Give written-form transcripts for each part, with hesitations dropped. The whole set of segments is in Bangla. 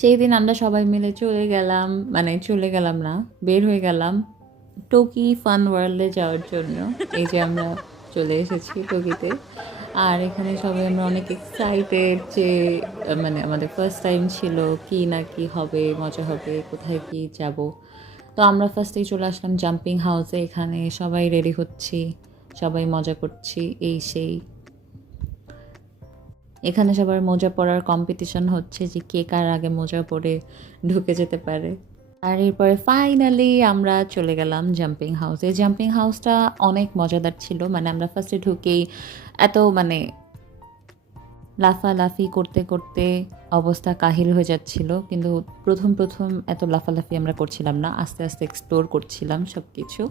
সেই দিন আমরা সবাই মিলে চলে গেলাম, মানে চলে গেলাম না, বের হয়ে গেলাম টোকি ফান ওয়ার্ল্ডে যাওয়ার জন্য। এই যে আমরা চলে এসেছি টোকিতে। আর এখানে সবাই আমরা অনেক এক্সাইটেড যে মানে আমাদের ফার্স্ট টাইম ছিল, কি না কি হবে, মজা হবে, কোথায় কি যাব। তো আমরা ফার্স্টেই চলে আসলাম জাম্পিং হাউসে। এখানে সবাই রেডি হচ্ছি, সবাই মজা করছি, এই সেই। এখানে সবার মোজা পরার কম্পিটিশন হচ্ছে যে কে কার আগে মোজা পরে ঢুকে যেতে পারে। আর এরপরে ফাইনালি আমরা চলে গেলাম জাম্পিং হাউসে। জাম্পিং হাউসটা অনেক মজাদার ছিল, মানে আমরা ফার্স্টে ঢুকেই এত মানে লাফালাফি করতে করতে অবস্থা কাহিল হয়ে যাচ্ছিল, কিন্তু প্রথম প্রথম এত লাফালাফি আমরা করছিলাম না, আস্তে আস্তে এক্সপ্লোর করছিলাম সব কিছু।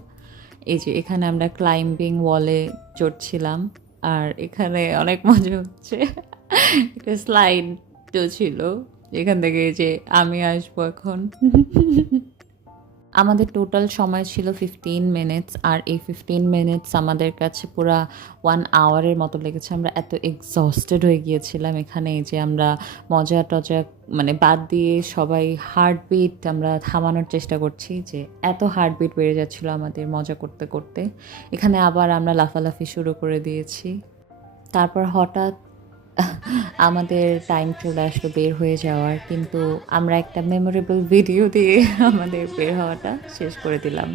এই যে এখানে আমরা ক্লাইম্বিং ওয়ালে চড়ছিলাম, আর এখানে অনেক মজা হচ্ছে। একটা স্লাইডও ছিল, এখান থেকে এই যে আমি আসবো এখন। আমাদের টোটাল সময় ছিল 15 মিনিটস, আর এই 15 মিনিটস আমাদের কাছে পুরা 1 আওয়ারের মতো লেগেছে। আমরা এত এক্সস্টেড হয়ে গিয়েছিলাম এখানে। এই যে আমরা মজা টজা মানে বাদ দিয়ে সবাই হার্টবিট আমরা থামানোর চেষ্টা করছি, যে এত হার্টবিট বেড়ে যাচ্ছিলো আমাদের মজা করতে করতে। এখানে আবার আমরা লাফালাফি শুরু করে দিয়েছি। তারপর হঠাৎ আমাদের টাইম চলে আসলো বের হয়ে যাওয়ার, কিন্তু আমরা একটা মেমোরেবল ভিডিও দিয়ে আমাদের বের হওয়াটা শেষ করে দিলাম।